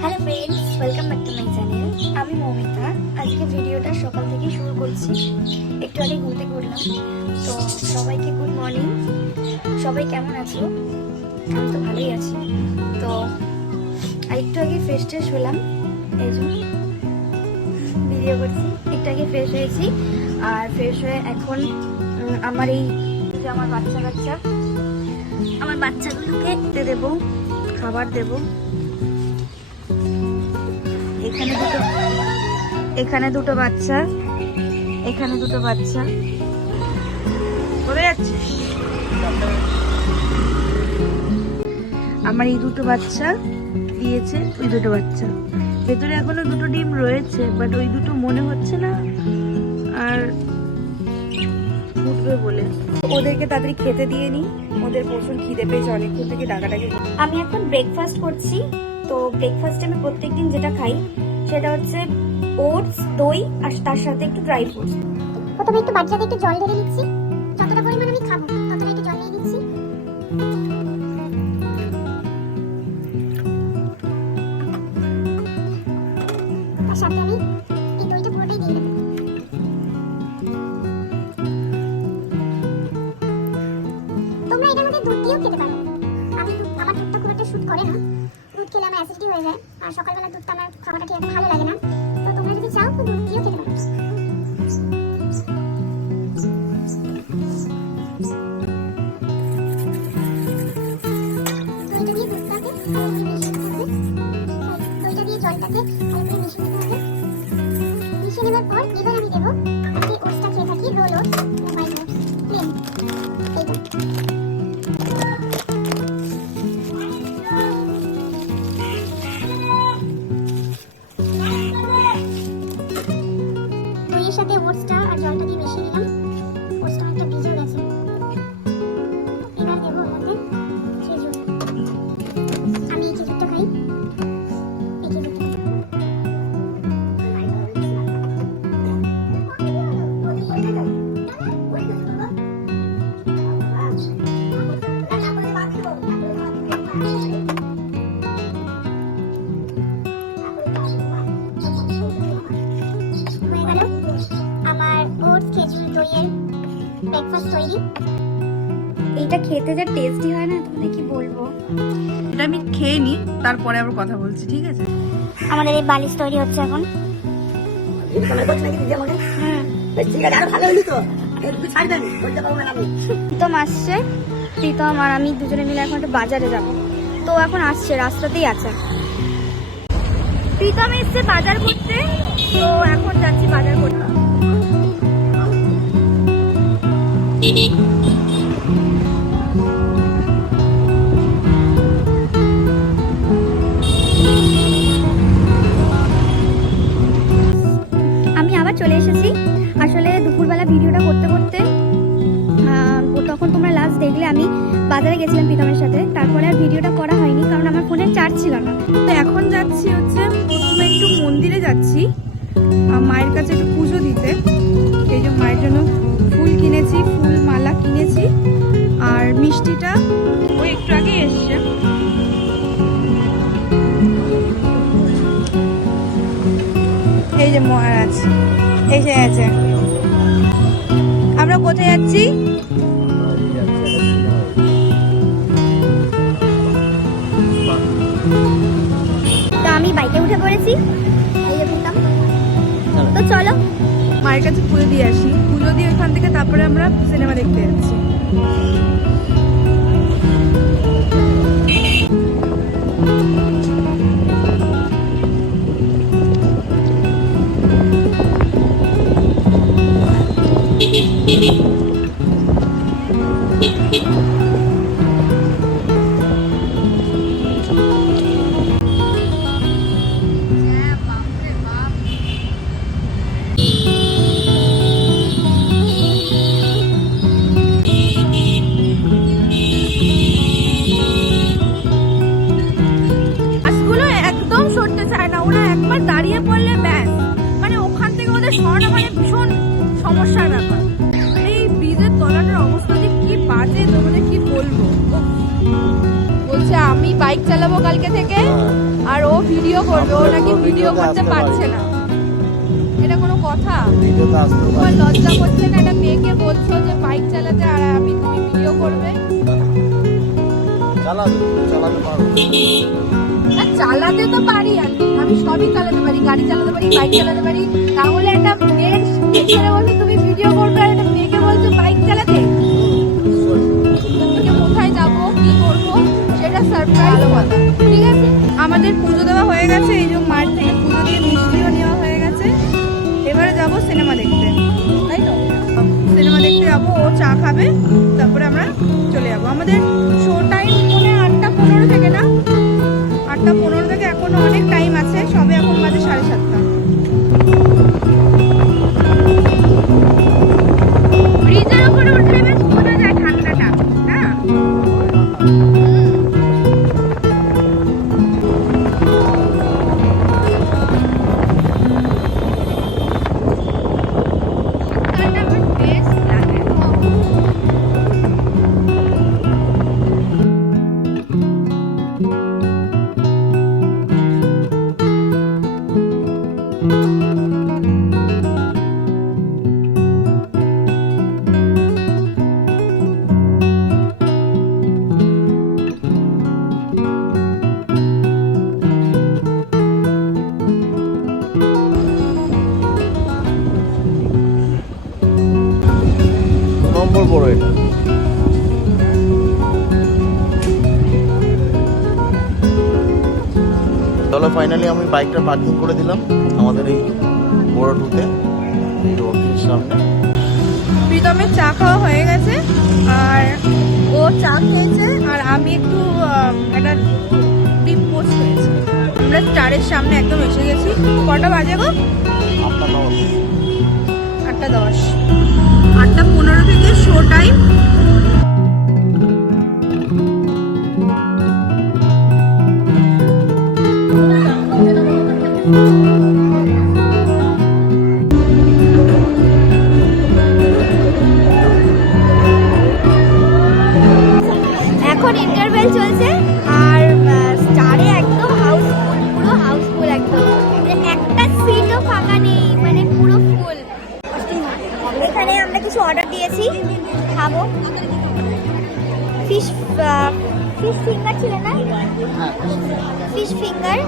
Hello friends, welcome back to my channel. আমি মৌমিতা। আজকে ভিডিওটা সকাল থেকে শুরু করছি। একটু আগে ঘুম থেকে উঠলাম। তো সবাইকে গুড মর্নিং। সবাই কেমন আছো? আমি তো ভালোই আছি। তো একটু আগে ফ্রেশ হলাম, এই জন্য ভিডিও করছি। একটু আগে ফ্রেশ হয়েছি, আর ফ্রেশ হয়ে এখন আমার এই যে আমার বাচ্চাগুলোকে দেবো, খাবার দেবো। এখানে দুটো বাচ্চা, এখানে দুটো বাচ্চা। কোথায় যাচ্ছিস? আমার এই দুটো বাচ্চা দিয়েছে, ওই দুটো বাচ্চা। ভেতরে এখনো দুটো ডিম রয়েছে, বাট ওই দুটো মনে হচ্ছে না আর ফুটবে বলে। ওদেরকে তাড়াতাড়ি খেতে দিয়ে নি, ওদের প্রচুর খিদে পেয়েছে, অনেকক্ষণ থেকে ডাকাডাকি। আমি এখন ব্রেকফাস্ট করছি। তো ব্রেকফাস্টে আমি প্রত্যেকদিন যেটা খাই সেটা হচ্ছে ওটস, দই আর তার সাথে একটু ড্রাই ফ্রুটস। প্রথমে একটু বাচ্চাদের একটু জল ঢেলে নিচ্ছি, যতটা পরিমাণ আমি খাবো ততটা একটু জল নিয়ে নিচ্ছি। তার সাথে আমি এই দইটা পুরোটাই দিয়ে দেবো। তোমরা এটার মধ্যে দুধ দিয়েও খেতে পারো। আমার দুধটা খুব একটা স্যুট করে না, দুধ খেলে আমার অ্যাসিডিটি হয়ে যায়, আর সকালবেলা দুধটা আমার খাবারটা ঠিক ভালো লাগে না। তো তোমরা যদি চাও তো দুধ দিয়েও খেতে পারো। জলটাকে ভালো করে মিশিয়ে নিতে হবে। মিশিয়ে নেওয়ার পর এবার আমি দেবো যে ওটসটা খেয়ে থাকি, roll oats, white oats, plain এইটা। দইয়ের সাথে ওটসটা আর জলটা দিয়ে মিশিয়ে নিলাম। ওটসটা অনেকটা ভিজে গেছে। এবার দেবো ওর মধ্যে খেজুর। আমি এই খেজুরটা খাই। এইটা খেতে যা টেস্টি হয় না, তোমাদের কি বলবো। এটা আমি খেয়ে নি, তারপরে আবার কথা বলছি, ঠিক আছে? আমাদের এই বালিশ তৈরি হচ্ছে এখন। প্রীতম আসছে, প্রীতম আর আমি দুজনে মিলে এখন একটা বাজারে যাব। তো এখন আসছে, রাস্তাতেই আছে। প্রীতম এসছে বাজার করতে, তো এখন যাচ্ছি বাজার করতে। আমি আবার চলে এসেছি। আসলে দুপুরবেলা ভিডিওটা করতে করতে তখন তোমরা লাস্ট দেখলে আমি বাজারে গেছিলাম প্রীতমের সাথে। তারপরে আর ভিডিওটা করা হয়নি, কারণ আমার ফোনে চার্জ ছিল না। তো এখন যাচ্ছি হচ্ছে প্রথমে একটু মন্দিরে যাচ্ছি মায়ের কাছে একটু পুজো দিতে। এই যে মায়ের জন্য ফুল কিনেছি, ফুল মালা কিনেছি, আর মিষ্টিটা ওই একটু আগে এসছে। এই যে মহারাজ এসে গেছে। আমরা কোথায় যাচ্ছি? তো আমি বাইকে উঠে পড়েছি, এই যে প্রীতম। তো চলো মায়ের কাছে পুজো দিয়ে আসি। পুজো দিয়ে ওখান থেকে তারপরে আমরা সিনেমা দেখতে যাচ্ছি। দাঁড়িয়ে পড়লে ব্যাস, মানে ওখান থেকে ওদের সরানো মানে ভীষণ সমস্যার ব্যাপার। এই ব্রিজের তলানোর অবস্থা যে কি বাজে, তোমাদের কি বলবো। বলছে আমি বাইক চালাবো কালকে থেকে, আর ও ভিডিও ভিডিও করবে, ও নাকি ভিডিও করতে আসতে পারছে না। এটা কোনো কথা? ভিডিওতে আসতে তোমার লজ্জা করছে না? একটা মেয়েকে বলছো যে বাইক চালাতে, আর তুমি ভিডিও করবে? চালাতে পারো। না, চালাতে তো পারি আমি সবই চালাতে পারি, গাড়ি চালাতে পারি, বাইক চালাতে পারি। তাহলে একটা মেয়ের ছেলে বলছে তুমি ভিডিও করবে, আর একটা মেয়েকে বলছো বাইক চালাতে। তুমি কোথায় যাব, কি করব, সেটা সারপ্রাইজ কথা। ঠিক আছে, আমাদের পুজো দেওয়া হয়ে গেছে। এই যে মায়ের থেকে পুজো দিয়ে মিষ্টিও নেওয়া হয়ে গেছে। এবারে যাব সিনেমা দেখতে, তাই তো? সিনেমা দেখতে যাবো, ও চা খাবে, তারপরে আমরা চলে যাবো। আমাদের শো টাইম মনে 8:15 থেকে, না 8:15 থেকে, এখনো অনেক টাইম আছে। সবে এখন বাজে 7:30। ব্রিজের উপরে উঠলে বেশ বোঝা যায় ঠান্ডাটা, না? ঠান্ডাটা আমার বেশ লাগে। নম্বর বড় এটা। চলো ফাইনালি আমি বাইকটা পার্কিং করে দিলাম আমাদের এই বড় টুতে, এই অফিসের সামনে। প্রীতমের চা খাওয়া হয়ে গেছে, আর ও চা খেয়েছে, আর আমি একটু একটা ডিপ পোস্ট হয়েছে। আমরা স্টারের সামনে একদম এসে গেছি। কটা বাজে গো? 8:10। 8:15 থেকে শো টাইম। এখন ইন্টারভেল চলছে, আর স্টারে একদম হাউসফুল, পুরো হাউসফুল একদম। মানে একটা সিটও ফাঁকা নেই, মানে পুরো ফুল। এখানে আমরা কিছু অর্ডার দিয়েছি, খাবো। ফিশ ফিঙ্গার ছিল না? Fish finger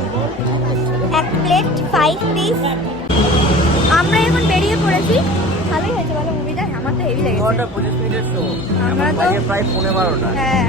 1 plate 5 piece. আমরা এখন বেরিয়ে পড়েছি। ভালোই হয়েছে বলো মুভিটা? আমার তো হেভি লেগেছে। 25 মিনিটের শো, আমরা তো প্রায় 12:15। হ্যাঁ,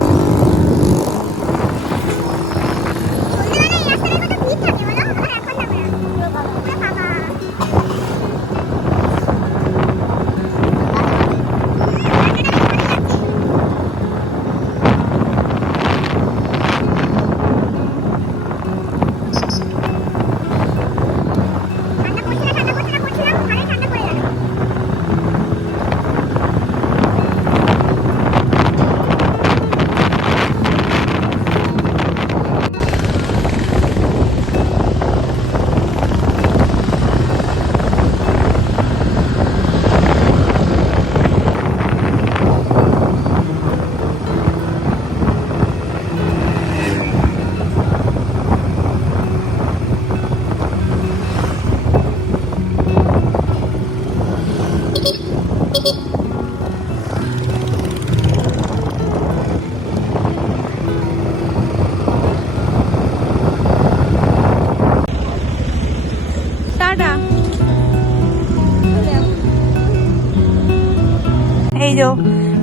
টাটা। এই যে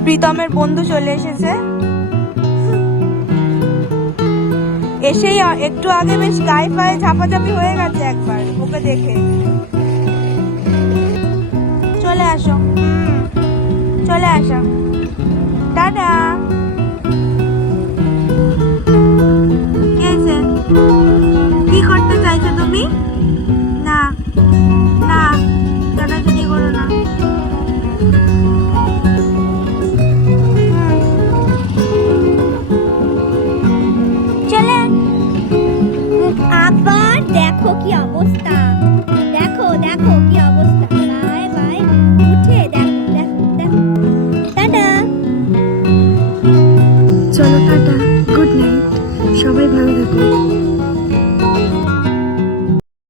প্রীতমের বন্ধু চলে এসেছে। এসেই একটু আগে বেশ গায়ে পায়ে ঝাপাঝাপি হয়ে গেছে একবার ওকে দেখে। চলে আসো, চলে আসো, টাটা। কি করতে চাইছো তুমি?